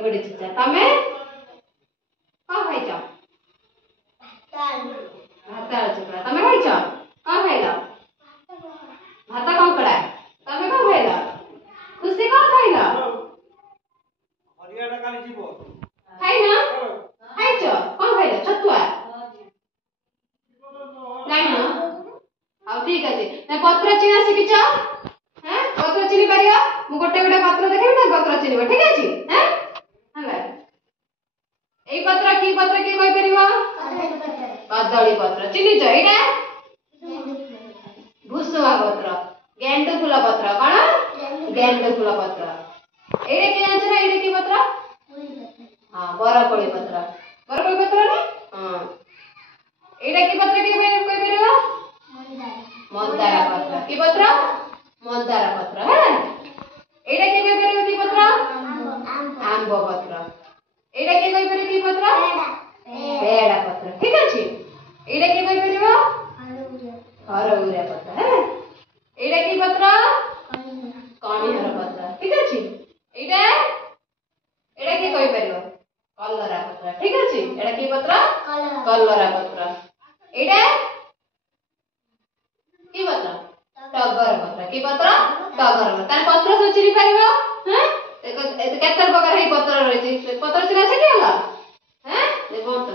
चिंगुड़ी छेचा तमे कौन खाइछ भात आलू चकड़ा तमे खाइछ कौन खाइला भात कंकड़ा तमे कौन खाइला खुशी कौन खाइला हरियाणा काली जीवो खाइना खाइछ कौन खाइला छतुआ नहीं ना आ ठीक अछि ना पत्र चिना शिखिछ हैं पत्र चिनी परियो मु गोटे गोटे पत्र देखेबी त पत्र चिनिबो ठीक अछि हैं हला एई पत्र की कहि परिबो कदली पत्र चिनिछ एटा भुसुआ पत्र गेंडु फूल पत्र कोन गेंडु फूल पत्र एटा की जानछ ना एटा की पत्र हां बरकोली पत्र ना हां एटा की पत्र की कहि परिबो मंदार पत्र की पत्र मंदार पत्र है एटा की कहि परिबो की पत्र आंब पत्र एटा की कहि परिबो की पत्र पेड़ा पत्र ठीक अछि एटा की कहि परिबो हरौरिया पत्र है एटा की पत्र कणिहर पत्र ठीक अछि एटा एटा की कहि परिबो कलरा पत्र ठीक अछि एटा की पत्र कलरा पत्र एटा की पत्र टगर पत्र की पत्र टगर पत्र तार पत्र से चिनी परिबो हैं केतर प्रकार है पत्र रहिछि पत्र चिना से की होला हैं देखो तो